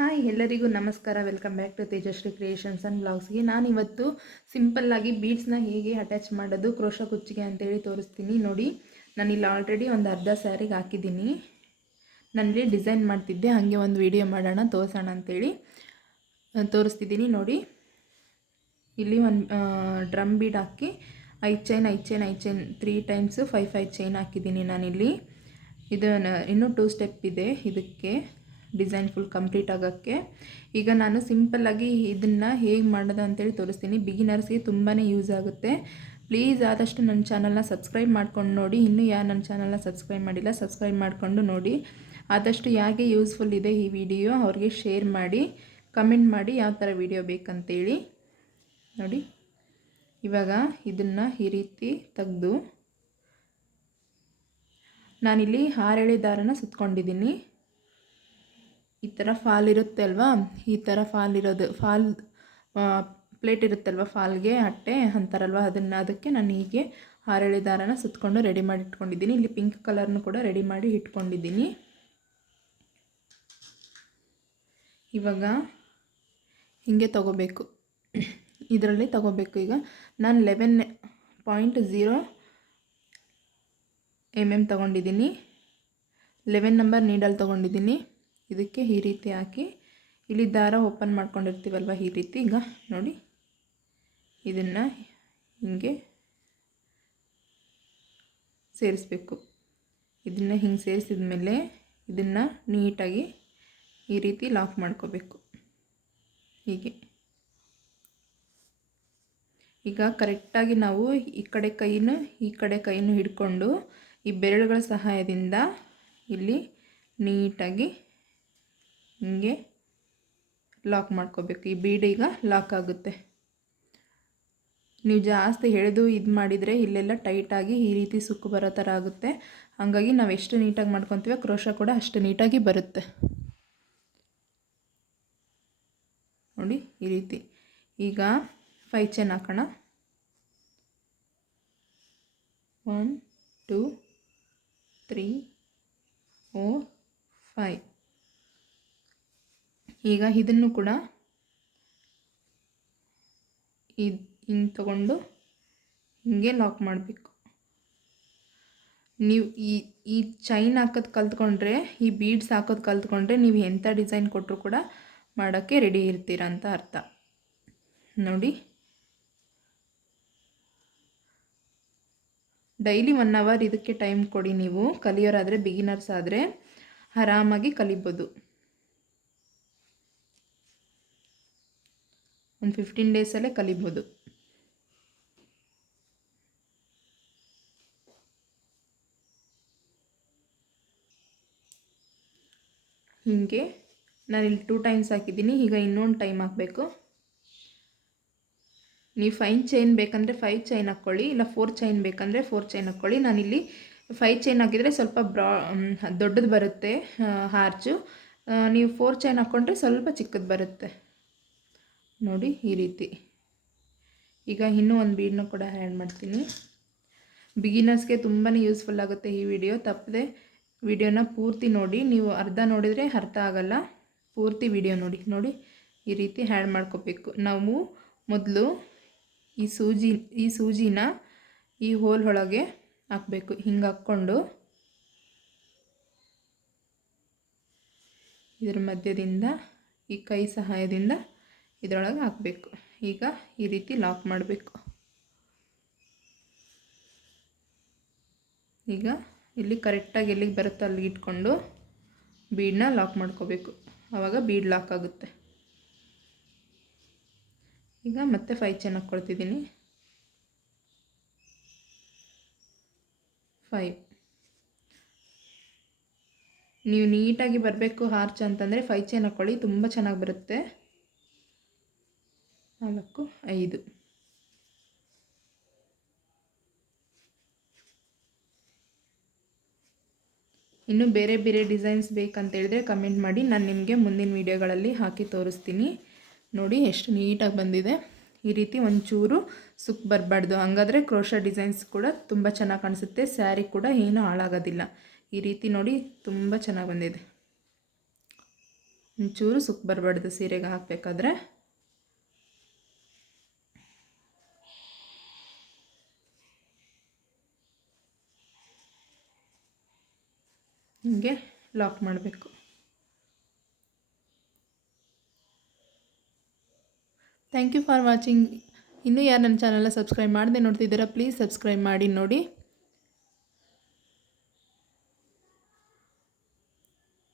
Hi ಎಲ್ಲರಿಗೂ ನಮಸ್ಕಾರ. Welcome back to Tejashree creations and ಬ್ಲಾಗ್ಸ್ಗೆ. ನಾನಿವತ್ತು ಸಿಂಪಲ್ಲಾಗಿ ಬೀಡ್ಸ್ನ ಹೇಗೆ ಅಟ್ಯಾಚ್ ಮಾಡೋದು ಕ್ರೋಶ ಕುಚ್ಚಿಗೆ ಅಂತೇಳಿ ತೋರಿಸ್ತೀನಿ. ನೋಡಿ, ನಾನಿಲ್ಲಿ ಆಲ್ರೆಡಿ ಒಂದು ಅರ್ಧ ಸ್ಯಾರಿಗೆ ಹಾಕಿದ್ದೀನಿ. ನಾನಿಲ್ಲಿ ಡಿಸೈನ್ ಮಾಡ್ತಿದ್ದೆ, ಹಾಗೆ ಒಂದು ವಿಡಿಯೋ ಮಾಡೋಣ ತೋರಿಸೋಣ ಅಂತೇಳಿ ತೋರಿಸ್ತಿದ್ದೀನಿ. ನೋಡಿ, ಇಲ್ಲಿ ಒಂದು ಡ್ರಮ್ ಬೀಡ್ ಹಾಕಿ 5 ಚೈನ್ 3 ಟೈಮ್ಸು 5 ಚೈನ್ ಹಾಕಿದ್ದೀನಿ ನಾನಿಲ್ಲಿ. ಇದು ಇನ್ನೂ 2 ಸ್ಟೆಪ್ ಇದೆ ಇದಕ್ಕೆ ಡಿಸೈನ್ ಫುಲ್ ಕಂಪ್ಲೀಟ್ ಆಗೋಕ್ಕೆ. ಈಗ ನಾನು ಸಿಂಪಲ್ಲಾಗಿ ಇದನ್ನು ಹೇಗೆ ಮಾಡೋದು ಅಂತೇಳಿ ತೋರಿಸ್ತೀನಿ. ಬಿಗಿನರ್ಸ್ಗೆ ತುಂಬಾ ಯೂಸ್ ಆಗುತ್ತೆ. ಪ್ಲೀಸ್ ಆದಷ್ಟು ನನ್ನ ಚಾನಲ್ನ ಸಬ್ಸ್ಕ್ರೈಬ್ ಮಾಡ್ಕೊಂಡು ನೋಡಿ. ಇನ್ನೂ ಯಾರು ನನ್ನ ಚಾನಲ್ನ ಸಬ್ಸ್ಕ್ರೈಬ್ ಮಾಡಿಲ್ಲ, ಸಬ್ಸ್ಕ್ರೈಬ್ ಮಾಡಿಕೊಂಡು ನೋಡಿ. ಆದಷ್ಟು ಯಾಕೆ ಯೂಸ್ಫುಲ್ ಇದೆ ಈ ವಿಡಿಯೋ ಅವ್ರಿಗೆ ಶೇರ್ ಮಾಡಿ, ಕಮೆಂಟ್ ಮಾಡಿ ಯಾವ ಥರ ವಿಡಿಯೋ ಬೇಕಂತೇಳಿ. ನೋಡಿ, ಇವಾಗ ಇದನ್ನು ಈ ರೀತಿ ತೆಗೆದು ನಾನಿಲ್ಲಿ 6 ಎಳೆ ದಾರನ ಸುತ್ಕೊಂಡಿದ್ದೀನಿ. ಈ ಥರ ಫಾಲ್ ಇರುತ್ತೆ ಅಲ್ವಾ, ಈ ಥರ ಫಾಲ್ ಇರೋದು, ಫಾಲ್ ಪ್ಲೇಟ್ ಇರುತ್ತಲ್ವ, ಫಾಲ್ಗೆ ಅಟ್ಟೆ ಅಂತಾರಲ್ವ, ಅದಕ್ಕೆ ನಾನು ಹೀಗೆ 6 ಎಳೆ ದಾರನ ಸುತ್ತಕೊಂಡು ರೆಡಿ ಮಾಡಿ ಇಟ್ಕೊಂಡಿದ್ದೀನಿ. ಇಲ್ಲಿ ಪಿಂಕ್ ಕಲರ್ನು ಕೂಡ ರೆಡಿ ಮಾಡಿ ಇಟ್ಕೊಂಡಿದ್ದೀನಿ. ಇವಾಗ ಹೀಗೆ ತಗೋಬೇಕು, ಇದರಲ್ಲಿ ತಗೋಬೇಕು. ಈಗ ನಾನು 11.0 mm ತೊಗೊಂಡಿದ್ದೀನಿ. 11 ನಂಬರ್ ನೀಡಲ್ ತೊಗೊಂಡಿದ್ದೀನಿ. ಇದಕ್ಕೆ ಈ ರೀತಿ ಹಾಕಿ ಇಲ್ಲಿ ದಾರ ಓಪನ್ ಮಾಡ್ಕೊಂಡಿರ್ತೀವಲ್ವ, ಈ ರೀತಿ. ಈಗ ನೋಡಿ, ಇದನ್ನು ಹಿಂಗೆ ಸೇರಿಸ್ಬೇಕು. ಇದನ್ನು ಹಿಂಗೆ ಸೇರಿಸಿದ ಮೇಲೆ ಇದನ್ನು ನೀಟಾಗಿ ಈ ರೀತಿ ಲಾಕ್ ಮಾಡ್ಕೋಬೇಕು. ಹೀಗೆ ಈಗ ಕರೆಕ್ಟಾಗಿ ನಾವು ಈ ಕಡೆ ಕೈನೂ ಹಿಡ್ಕೊಂಡು ಈ ಬೆರಳುಗಳ ಸಹಾಯದಿಂದ ಇಲ್ಲಿ ನೀಟಾಗಿ ಹಿಂಗೆ ಲಾಕ್ ಮಾಡ್ಕೋಬೇಕು. ಈ ಬೀಡ್ ಈಗ ಲಾಕ್ ಆಗುತ್ತೆ. ನೀವು ಜಾಸ್ತಿ ಎಳೆದು ಇದು ಮಾಡಿದರೆ ಇಲ್ಲೆಲ್ಲ ಟೈಟಾಗಿ ಈ ರೀತಿ ಸುಕ್ಕು ಬರೋ ಥರ ಆಗುತ್ತೆ. ಹಾಗಾಗಿ ನಾವು ಎಷ್ಟು ನೀಟಾಗಿ ಮಾಡ್ಕೊತೀವೋ ಕ್ರೋಶ ಕೂಡ ಅಷ್ಟು ನೀಟಾಗಿ ಬರುತ್ತೆ. ನೋಡಿ, ಈ ರೀತಿ. ಈಗ 5 ಚೈನ್ ಹಾಕೋಣ. 1 2 3 4 5. ಈಗ ಇದನ್ನು ಕೂಡ ಹಿಂಗೆ ತಗೊಂಡು ಹಿಂಗೆ ಲಾಕ್ ಮಾಡಬೇಕು. ನೀವು ಈ ಚೈನ್ ಹಾಕೋದು ಕಲ್ತ್ಕೊಂಡ್ರೆ, ಈ ಬೀಡ್ಸ್ ಹಾಕೋದು ಕಲ್ತ್ಕೊಂಡ್ರೆ ನೀವು ಎಂಥ ಡಿಸೈನ್ ಕೊಟ್ಟರು ಕೂಡ ಮಾಡೋಕ್ಕೆ ರೆಡಿ ಇರ್ತೀರ ಅಂತ ಅರ್ಥ. ನೋಡಿ, ಡೈಲಿ 1 ಅವರ್ ಇದಕ್ಕೆ ಟೈಮ್ ಕೊಡಿ. ನೀವು ಕಲಿಯೋರಾದರೆ, ಬಿಗಿನರ್ಸ್ ಆದರೆ ಆರಾಮಾಗಿ ಕಲಿಬೋದು. ಒಂದು 15 ಡೇಸಲ್ಲೇ ಕಲಿಬೋದು. ಹೀಗೆ ನಾನಿಲ್ಲಿ 2 ಟೈಮ್ಸ್ ಹಾಕಿದ್ದೀನಿ. ಈಗ ಇನ್ನೊಂದು ಟೈಮ್ ಹಾಕಬೇಕು. ನೀವು 5 ಚೈನ್ ಬೇಕಂದರೆ 5 ಚೈನ್ ಹಾಕ್ಕೊಳ್ಳಿ, ಇಲ್ಲ 4 ಚೈನ್ ಬೇಕಂದರೆ 4 ಚೈನ್ ಹಾಕ್ಕೊಳ್ಳಿ. ನಾನಿಲ್ಲಿ 5 ಚೈನ್ ಹಾಕಿದರೆ ಸ್ವಲ್ಪ ದೊಡ್ಡದು ಬರುತ್ತೆ ಹಾರ್ಚು. ನೀವು 4 ಚೈನ್ ಹಾಕ್ಕೊಂಡ್ರೆ ಸ್ವಲ್ಪ ಚಿಕ್ಕದು ಬರುತ್ತೆ. ನೋಡಿ, ಈ ರೀತಿ. ಈಗ ಇನ್ನೂ ಒಂದು ಬೀಡನ್ನು ಕೂಡ ಆ್ಯಡ್ ಮಾಡ್ತೀನಿ. ಬಿಗಿನರ್ಸ್ಗೆ ತುಂಬಾ ಯೂಸ್ಫುಲ್ ಆಗುತ್ತೆ ಈ ವಿಡಿಯೋ. ತಪ್ಪದೆ ವಿಡಿಯೋನ ಪೂರ್ತಿ ನೋಡಿ. ನೀವು ಅರ್ಧ ನೋಡಿದರೆ ಅರ್ಥ ಆಗಲ್ಲ, ಪೂರ್ತಿ ವಿಡಿಯೋ ನೋಡಿ. ನೋಡಿ, ಈ ರೀತಿ ಆ್ಯಡ್ ಮಾಡ್ಕೋಬೇಕು. ನಾವು ಮೊದಲು ಈ ಸೂಜಿನ ಈ ಹೋಲ್ ಒಳಗೆ ಹಾಕಬೇಕು. ಹಿಂಗೆ ಹಾಕ್ಕೊಂಡು ಇದರ ಮಧ್ಯದಿಂದ ಈ ಕೈ ಸಹಾಯದಿಂದ ಇದರೊಳಗೆ ಹಾಕಬೇಕು. ಈಗ ಈ ರೀತಿ ಲಾಕ್ ಮಾಡಬೇಕು. ಈಗ ಇಲ್ಲಿ ಕರೆಕ್ಟಾಗಿ ಎಲ್ಲಿಗೆ ಬರುತ್ತೋ ಅಲ್ಲಿಗೆ ಇಟ್ಕೊಂಡು ಬೀಡನ್ನ ಲಾಕ್ ಮಾಡ್ಕೋಬೇಕು. ಆವಾಗ ಬೀಡ್ ಲಾಕ್ ಆಗುತ್ತೆ. ಈಗ ಮತ್ತೆ 5 ಚೈನ್ ಹಾಕ್ಕೊಳ್ತಿದ್ದೀನಿ. 5. ನೀವು ನೀಟಾಗಿ ಬರಬೇಕು ಹಾರ್ಚ್ ಅಂತಂದರೆ 5 ಚೈನ್ ಹಾಕ್ಕೊಳ್ಳಿ, ತುಂಬ ಚೆನ್ನಾಗಿ ಬರುತ್ತೆ. 4 5. ಇನ್ನು ಬೇರೆ ಬೇರೆ ಡಿಸೈನ್ಸ್ ಬೇಕಂತೇಳಿದ್ರೆ ಕಮೆಂಟ್ ಮಾಡಿ, ನಾನು ನಿಮಗೆ ಮುಂದಿನ ವೀಡಿಯೋಗಳಲ್ಲಿ ಹಾಕಿ ತೋರಿಸ್ತೀನಿ. ನೋಡಿ, ಎಷ್ಟು ನೀಟಾಗಿ ಬಂದಿದೆ. ಈ ರೀತಿ ಒಂಚೂರು ಸುಕ್ ಬರಬಾರ್ದು, ಹಂಗಾದರೆ ಕ್ರೋಶ ಡಿಸೈನ್ಸ್ ಕೂಡ ತುಂಬ ಚೆನ್ನಾಗಿ ಕಾಣಿಸುತ್ತೆ. ಸ್ಯಾರಿ ಕೂಡ ಏನೂ ಹಾಳಾಗೋದಿಲ್ಲ. ಈ ರೀತಿ ನೋಡಿ, ತುಂಬ ಚೆನ್ನಾಗಿ ಬಂದಿದೆ. ಒಂಚೂರು ಸುಕ್ ಬರಬಾರ್ದು ಸೀರೆಗೆ ಹಾಕಬೇಕಾದ್ರೆ. ಹಿಂಗೆ ಲಾಕ್ ಮಾಡಬೇಕು. Thank you for watching. ಇನ್ನೂ ಯಾರು ನನ್ನ ಚಾನಲ್ನ ಸಬ್ಸ್ಕ್ರೈಬ್ ಮಾಡದೆ ನೋಡ್ತಿದ್ದೀರಾ ಪ್ಲೀಸ್ ಸಬ್ಸ್ಕ್ರೈಬ್ ಮಾಡಿ ನೋಡಿ.